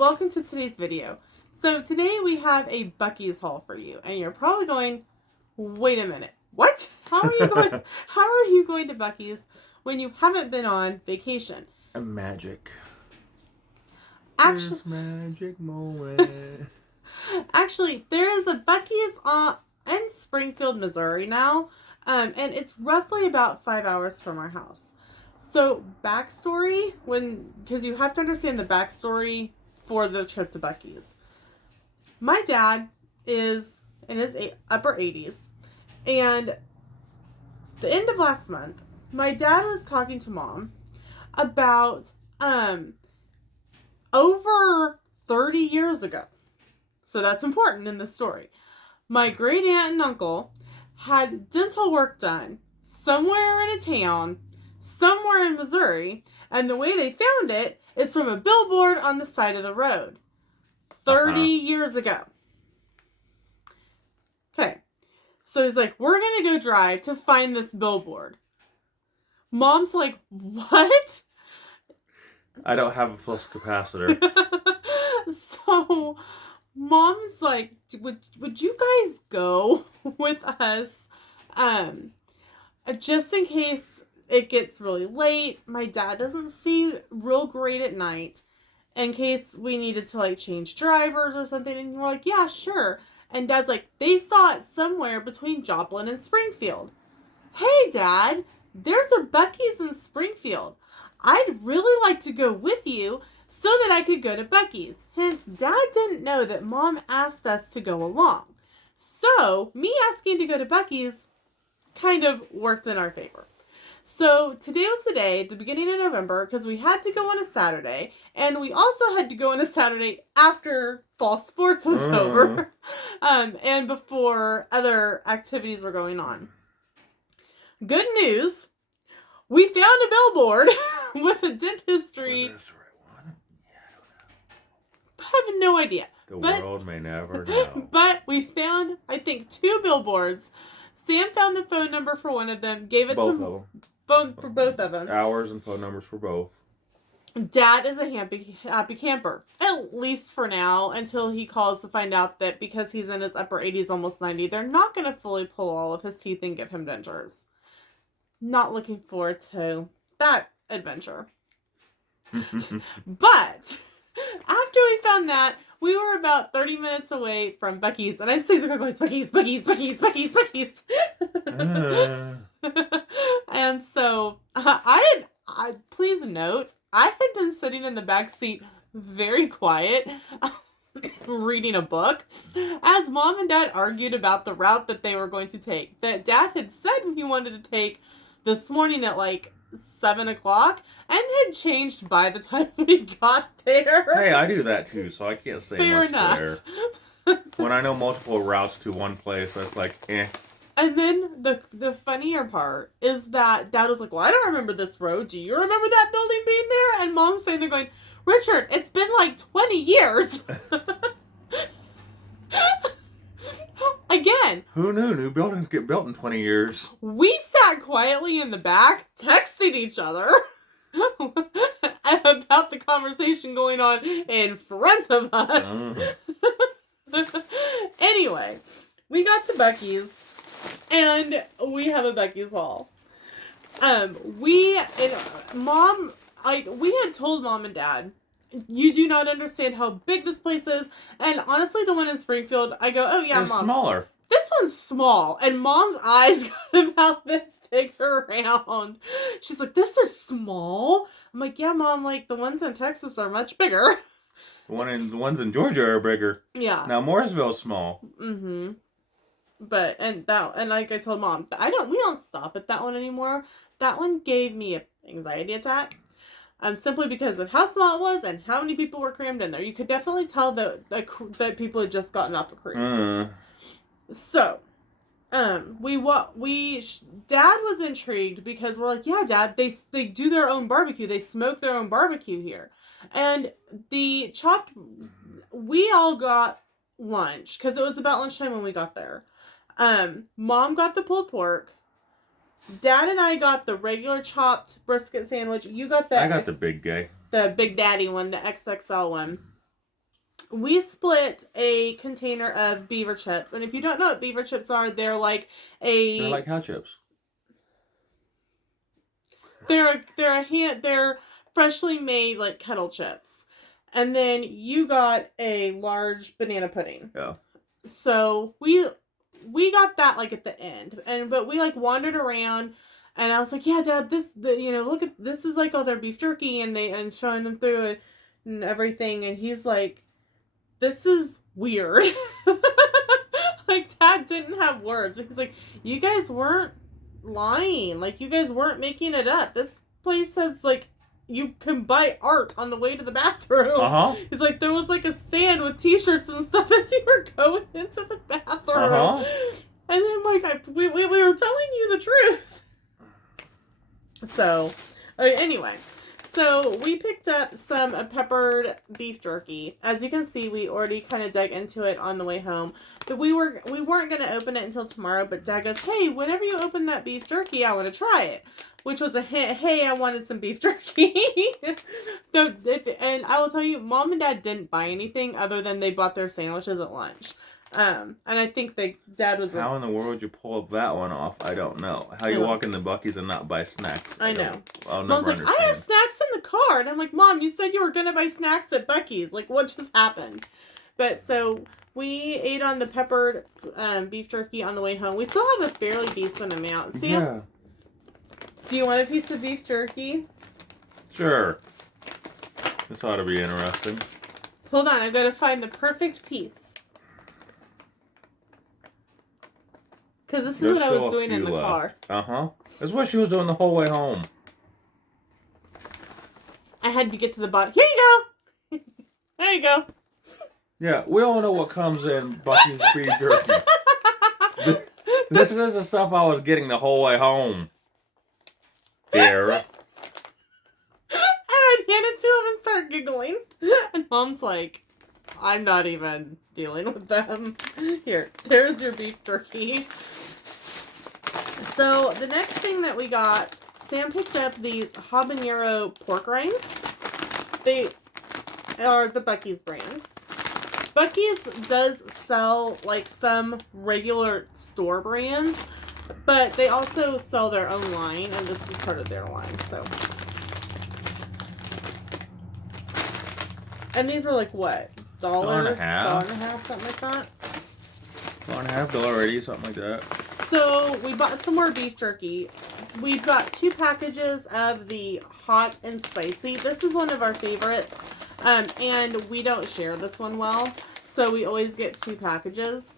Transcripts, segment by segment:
welcome to today's video. So today we have a Buc-ees haul for you, and you're probably going, wait a minute, what? How are you going to Buc-ees when you haven't been on vacation? A magic. Actually, magic moment. Actually, there is a Buc-ees in Springfield, Missouri now, and it's roughly about 5 hours from our house. So, backstory, because you have to understand the backstory for the trip to Buc-ees. My dad is in his upper 80s, and the end of last month, my dad was talking to Mom about over 30 years ago. So that's important in the story. My great aunt and uncle had dental work done somewhere in a town, somewhere in Missouri, and the way they found it is from a billboard on the side of the road 30 years ago. Okay, so he's like, we're going to go drive to find this billboard. Mom's like, what? I don't have a flux capacitor. So Mom's like, would you guys go with us? Just in case it gets really late. My dad doesn't see real great at night. In case we needed to like change drivers or something. And we're like, yeah, sure. And Dad's like, they saw it somewhere between Joplin and Springfield. Hey, Dad, there's a Buc-ees in Springfield. I'd really like to go with you so that I could go to Buc-ees. Hence, Dad didn't know that Mom asked us to go along. So, me asking to go to Buc-ees kind of worked in our favor. So, today was the day, the beginning of November, because we had to go on a Saturday, and we also had to go on a Saturday after fall sports was over, and before other activities were going on. Good news, we found a billboard with a dentistry. Whether it's the right one? Yeah, I have no idea. The world may never know. But we found, I think, 2 billboards. Sam found the phone number for one of them, gave it Both to of them. phone for both of them. Hours and phone numbers for both. Dad is a happy camper, at least for now, until he calls to find out that because he's in his upper 80s, almost 90, they're not going to fully pull all of his teeth and give him dentures. Not looking forward to that adventure. But after we found that, we were about 30 minutes away from Buc-ees, and I'm saying the car going, Buc-ees, Buc-ees, Buc-ees, Buc-ees, Buc-ees. And so I please note, I had been sitting in the back seat very quiet, reading a book, as Mom and Dad argued about the route that they were going to take. That Dad had said he wanted to take this morning at like 7 o'clock, and had changed by the time we got there. Hey, I do that too, so I can't say Fair much enough. there. When I know multiple routes to one place, that's like, eh. And then the funnier part is that Dad was like, well, I don't remember this road. Do you remember that building being there? And Mom's saying, they're going, Richard, it's been like 20 years. Again. Who knew new buildings get built in 20 years? We sat quietly in the back, texting each other about the conversation going on in front of us. Anyway, we got to Buc-ees, and we have a Buc-ees haul. We had told Mom and Dad, you do not understand how big this place is. And honestly, the one in Springfield, I go, oh yeah, it's Mom. Smaller. This one's small. And Mom's eyes got about this big around. She's like, this is small? I'm like, yeah, Mom, like the ones in Texas are much bigger. The ones in Georgia are bigger. Yeah. Now Mooresville's small. Mm-hmm. But, and like I told Mom, we don't stop at that one anymore. That one gave me an anxiety attack. Simply because of how small it was and how many people were crammed in there. You could definitely tell that people had just gotten off a cruise. So, Dad was intrigued because we're like, yeah, Dad, they do their own barbecue. They smoke their own barbecue here. And we all got lunch because it was about lunchtime when we got there. Mom got the pulled pork. Dad and I got the regular chopped brisket sandwich. You got I got the big guy. The Big Daddy one, the XXL one. we split a container of beaver chips. And if you don't know what beaver chips are, they're like They're like cow chips. They're freshly made like kettle chips. And then you got a large banana pudding. Yeah. So we got that like at the end. But we like wandered around and I was like, "Yeah, Dad, look at this is like all their beef jerky," and showing them through it and everything, and he's like, "This is weird." Like, Dad didn't have words. He's like, "You guys weren't lying. Like, you guys weren't making it up. This place has, like, you can buy art on the way to the bathroom." Uh-huh. He's like, "There was, like, a stand with t-shirts and stuff as you were going into the bathroom." Uh-huh. And then, like, we were telling you the truth. So, anyway. So, we picked up some peppered beef jerky. As you can see, we already kind of dug into it on the way home. But we weren't going to open it until tomorrow. But Dad goes, "Hey, whenever you open that beef jerky, I want to try it." Which was a hint, "Hey, I wanted some beef jerky." And I will tell you, Mom and Dad didn't buy anything other than they bought their sandwiches at lunch. And I think Dad was... How in the world would you pull that one off? I don't know. How you walk in the Buc-ees and not buy snacks? I know. I'll Mom's never like, understand. "I have snacks in the car." And I'm like, "Mom, you said you were going to buy snacks at Buc-ees. Like, what just happened?" But so we ate on the peppered beef jerky on the way home. We still have a fairly decent amount. Sam, Yeah. do you want a piece of beef jerky? Sure. This ought to be interesting. Hold on, I've got to find the perfect piece. Because this is what I was doing in the car. Uh-huh. That's what she was doing the whole way home. I had to get to the bottom. Here you go. There you go. Yeah, we all know what comes in Buc-ee's beef jerky. This is the stuff I was getting the whole way home. Here. And I'd hand it to him and start giggling. And Mom's like, "I'm not even dealing with them. Here, there's your beef jerky." So the next thing that we got, Sam picked up these habanero pork rinds. They are the Buc-ees brand. Buc-ees does sell like some regular store brands, but they also sell their own line, and this is part of their line. So, and these are like what? $1.50, $1.50, something like that. $1.50, $1.80, something like that. So we bought some more beef jerky. We've got 2 packages of the hot and spicy. This is one of our favorites, and we don't share this one well, so we always get 2 packages.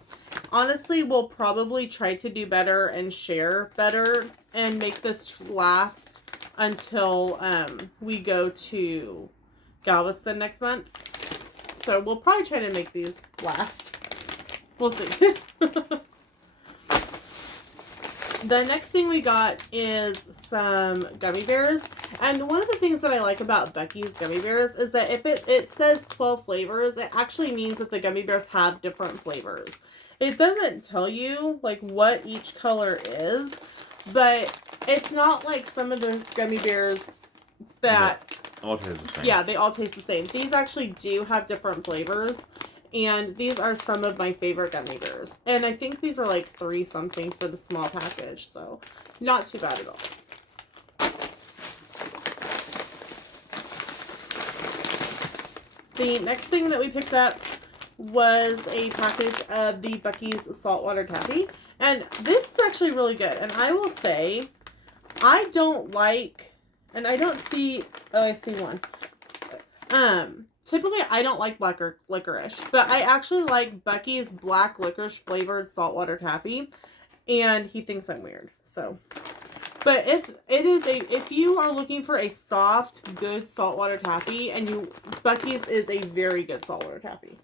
Honestly, we'll probably try to do better and share better and make this last until we go to Galveston next month. So we'll probably try to make these last. We'll see. The next thing we got is some gummy bears. And one of the things that I like about Buc-ee's gummy bears is that if it says 12 flavors, it actually means that the gummy bears have different flavors. It doesn't tell you like what each color is, but it's not like some of the gummy bears that... All taste the same. Yeah, they all taste the same. These actually do have different flavors. And these are some of my favorite gummy bears. And I think these are like 3 something for the small package. So, not too bad at all. The next thing that we picked up was a package of the Buc-ee's saltwater taffy. And this is actually really good. And I will say, I don't like... And I don't see... Oh, I see one. Typically, I don't like licorice, but I actually like Buc-ee's black licorice flavored saltwater taffy, and he thinks I'm weird. So, but if you are looking for a soft, good saltwater taffy, Buc-ee's is a very good saltwater taffy.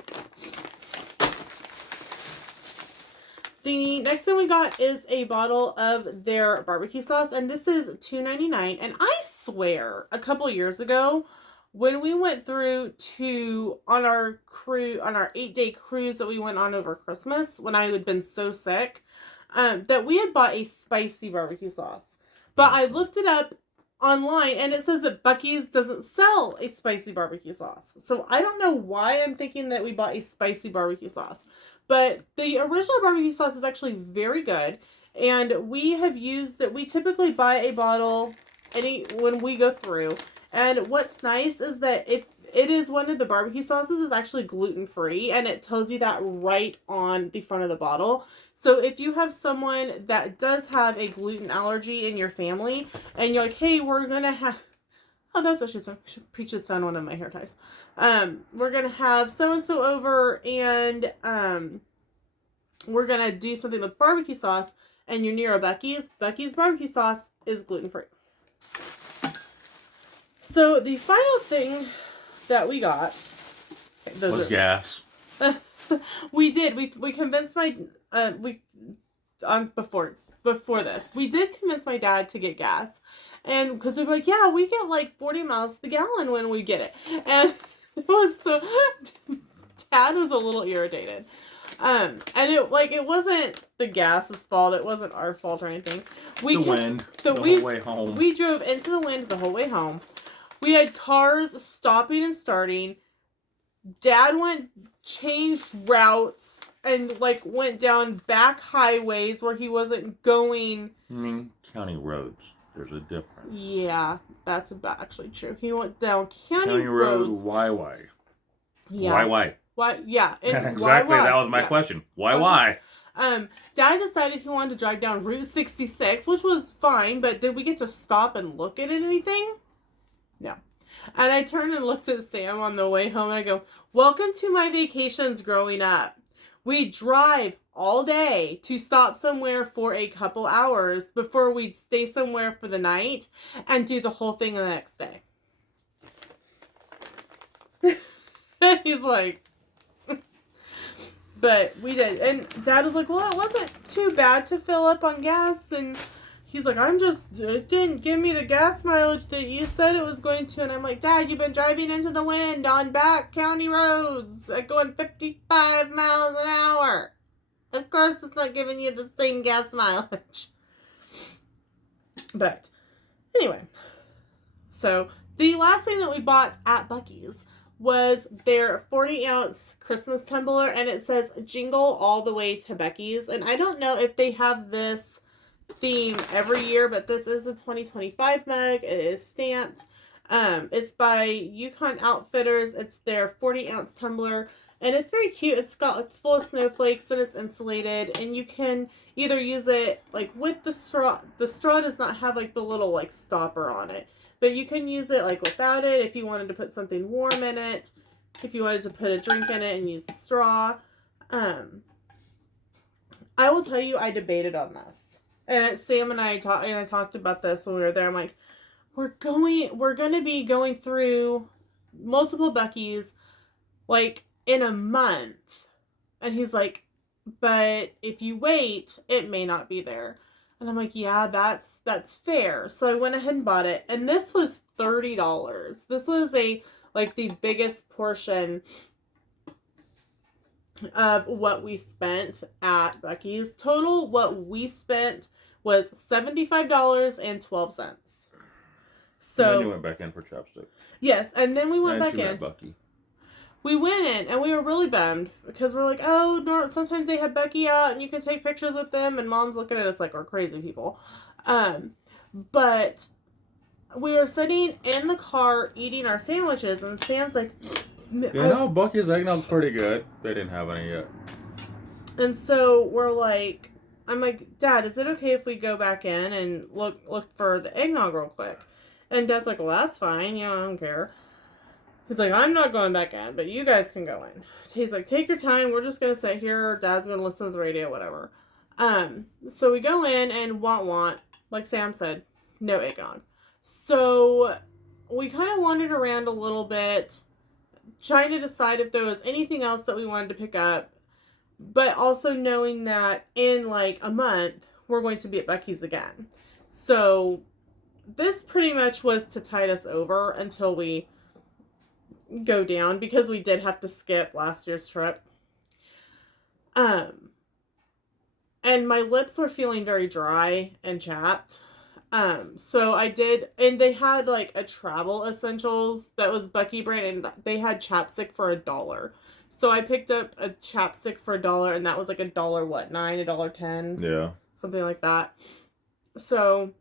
The next thing we got is a bottle of their barbecue sauce, and this is $2.99. And I swear, a couple years ago, when we went through on our 8-day cruise that we went on over Christmas, when I had been so sick, that we had bought a spicy barbecue sauce. But I looked it up online, and it says that Buc-ee's doesn't sell a spicy barbecue sauce. So I don't know why I'm thinking that we bought a spicy barbecue sauce. But the original barbecue sauce is actually very good. And we have used it. We typically buy a bottle when we go through. And what's nice is that it is one of the barbecue sauces is actually gluten-free, and it tells you that right on the front of the bottle. So if you have someone that does have a gluten allergy in your family, and you're like, hey, we're gonna have, oh, that's what she's doing. Peach just found one of my hair ties. We're gonna have so and so over, and we're gonna do something with barbecue sauce, and you're near a Buc-ee's. Buc-ee's barbecue sauce is gluten-free. So the final thing that we got was gas. we did. We convinced my before this. We did convince my dad to get gas. And because we were like, yeah, we get like 40 miles to the gallon when we get it. And it was so Dad was a little irritated. And it wasn't the gas's fault. It wasn't our fault or anything. The wind. The whole way home. We drove into the wind the whole way home. We had cars stopping and starting. Dad changed routes and went down back highways where he wasn't going. I mean, county roads. There's a difference. Yeah, that's actually true. He went down county roads. Why? Yeah. Why? Why? Yeah. Exactly. Why? That was my question. Why? Dad decided he wanted to drive down Route 66, which was fine, but did we get to stop and look at anything? No. And I turned and looked at Sam on the way home and I go, welcome to my vacations growing up. We drive all day to stop somewhere for a couple hours before we'd stay somewhere for the night and do the whole thing the next day. He's like, but we did. And Dad was like, well, it wasn't too bad to fill up on gas. And he's like, it didn't give me the gas mileage that you said it was going to. And I'm like, Dad, you've been driving into the wind on back county roads going 55 miles an hour. Of course it's not giving you the same gas mileage. But anyway, so the last thing that we bought at Buc-ee's was their 40-ounce Christmas tumbler, and it says jingle all the way to Buc-ee's. And I don't know if they have this theme every year, but this is the 2025 mug. It is stamped. It's by Yukon Outfitters. It's their 40-ounce tumbler, and it's very cute. It's got full of snowflakes, and it's insulated, and you can either use it with the straw. The straw does not have the little stopper on it, but you can use it without it if you wanted to put something warm in it, if you wanted to put a drink in it and use the straw. I will tell you, I debated on this. And Sam and I talked about this when we were there. I'm like, we're going to be going through multiple Buc-ee's in a month. And he's like, but if you wait, it may not be there. And I'm like, yeah, that's fair. So I went ahead and bought it. And this was $30. This was the biggest portion of what we spent at Buc-ee's. Total, what we spent was $75.12. So and then you went back in for chopstick. Yes, and then we went back in. Buc-ee. We went in, and we were really bummed because we're like, oh, no, sometimes they have Buc-ee out, and you can take pictures with them, and Mom's looking at us like we're crazy people. But we were sitting in the car eating our sandwiches, and Sam's like, Buc-ee's eggnog's pretty good. They didn't have any yet. And so we're like, I'm like, Dad, is it okay if we go back in and look for the eggnog real quick? And Dad's like, well, that's fine. I don't care. He's like, I'm not going back in, but you guys can go in. He's like, take your time. We're just going to sit here. Dad's going to listen to the radio, whatever. So we go in and want, like Sam said, no eggnog. So we kind of wandered around a little bit, trying to decide if there was anything else that we wanted to pick up, but also knowing that in a month, we're going to be at Buc-ee's again. So this pretty much was to tide us over until we go down, because we did have to skip last year's trip. And my lips were feeling very dry and chapped. So I did, and they had like a travel essentials that was Buc-ee brand, and they had chapstick for $1. So I picked up a chapstick for $1, and that was like $1, what, $9, $1.10? Yeah. Something like that. So,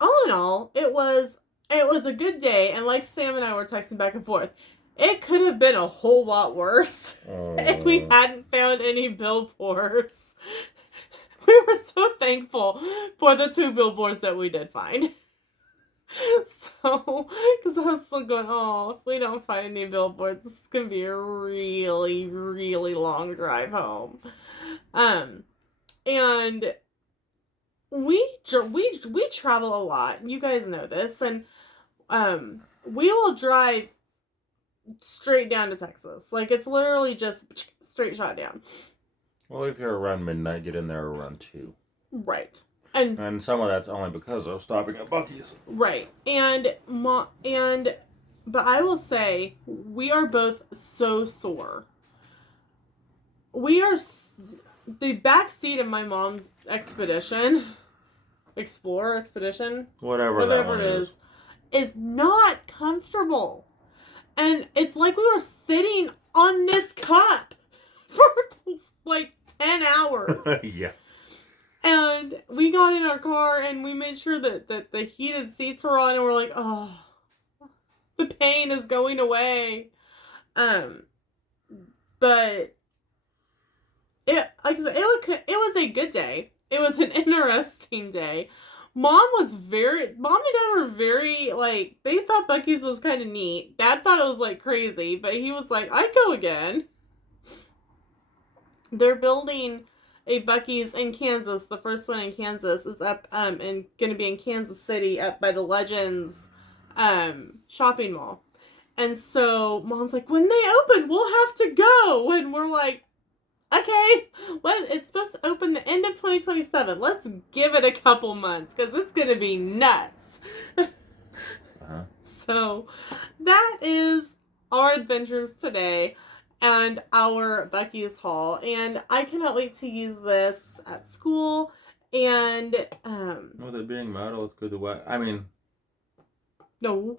all in all, it was a good day, and like Sam and I were texting back and forth, it could have been a whole lot worse if we hadn't found any billboards. We were so thankful for the 2 billboards that we did find. So, because I was still going, oh, if we don't find any billboards, this is going to be a really, really long drive home. And we travel a lot. You guys know this. And we will drive straight down to Texas. Like, it's literally just straight shot down. Well, if you're around midnight, get in there around 2. Right. And some of that's only because of stopping at Buc-ees. Right. But I will say, we are both so sore. We are, the back seat of my mom's Explorer Expedition, whatever it is not comfortable. And it's like we were sitting on this cup for like 10 hours. Yeah. And we got in our car and we made sure that the heated seats were on, and we're like, oh, the pain is going away. But it was a good day. It was an interesting day. Mom and Dad were very, like, they thought Buc-ees was kind of neat. Dad thought it was, like, crazy, but he was like, I'd go again. They're building a Buc-ees in Kansas. The first one in Kansas is up, and going to be in Kansas City, up by the Legends, shopping mall. And so Mom's like, when they open, we'll have to go. And we're like, okay, it's supposed to open the end of 2027. Let's give it a couple months, because it's going to be nuts. So that is our adventures today and our Buc-ees haul. And I cannot wait to use this at school. And with it being metal, it's good to wet. I mean, no.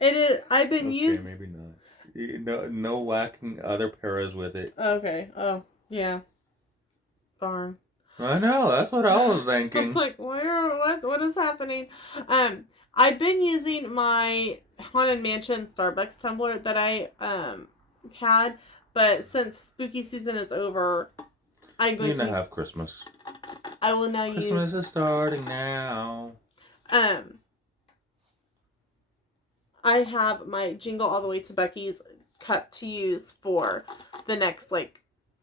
It is. I've been using. Maybe not. No whacking other paras with it. Okay. Oh, yeah. Darn. I know. That's what I was thinking. It's like, what is happening? I've been using my Haunted Mansion Starbucks tumbler that I had, but since spooky season is over, I'm going to have Christmas. I will now use. Christmas is starting now. I have my Jingle All the Way to Buc-ees cup to use for the next,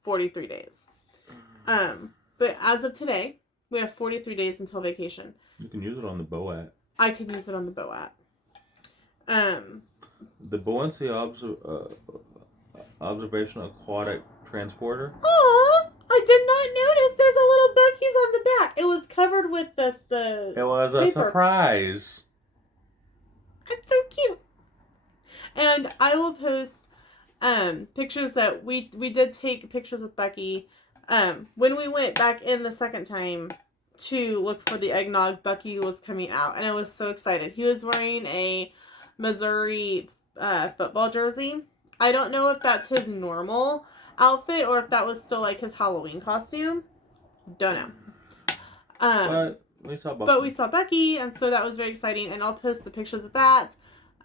43 days. But as of today, we have 43 days until vacation. You can use it on the Boat. I can use it on the Boat. The Buoyancy Observation Aquatic Transporter. Oh, I did not notice there's a little Buc-ees on the back. It was covered with the It was a paper. surprise. It's so cute. And I will post pictures that we did take pictures with Becky. When we went back in the second time to look for the eggnog, Buc-ee was coming out, and I was so excited. He was wearing a Missouri football jersey. I don't know if that's his normal outfit or if that was still his Halloween costume. Don't know. But we saw Buc-ee. But we saw Becky, and so that was very exciting, and I'll post the pictures of that.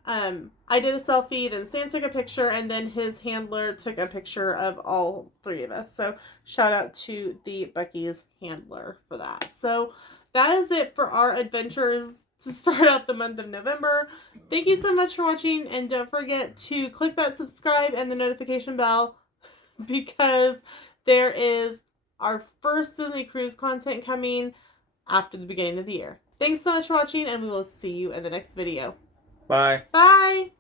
I did a selfie, then Sam took a picture, and then his handler took a picture of all three of us. So shout out to the Buc-ees handler for that. So that is it for our adventures to start out the month of November. Thank you so much for watching, and don't forget to click that subscribe and the notification bell, because there is our first Disney Cruise content coming after the beginning of the year. Thanks so much for watching, and we will see you in the next video. Bye. Bye!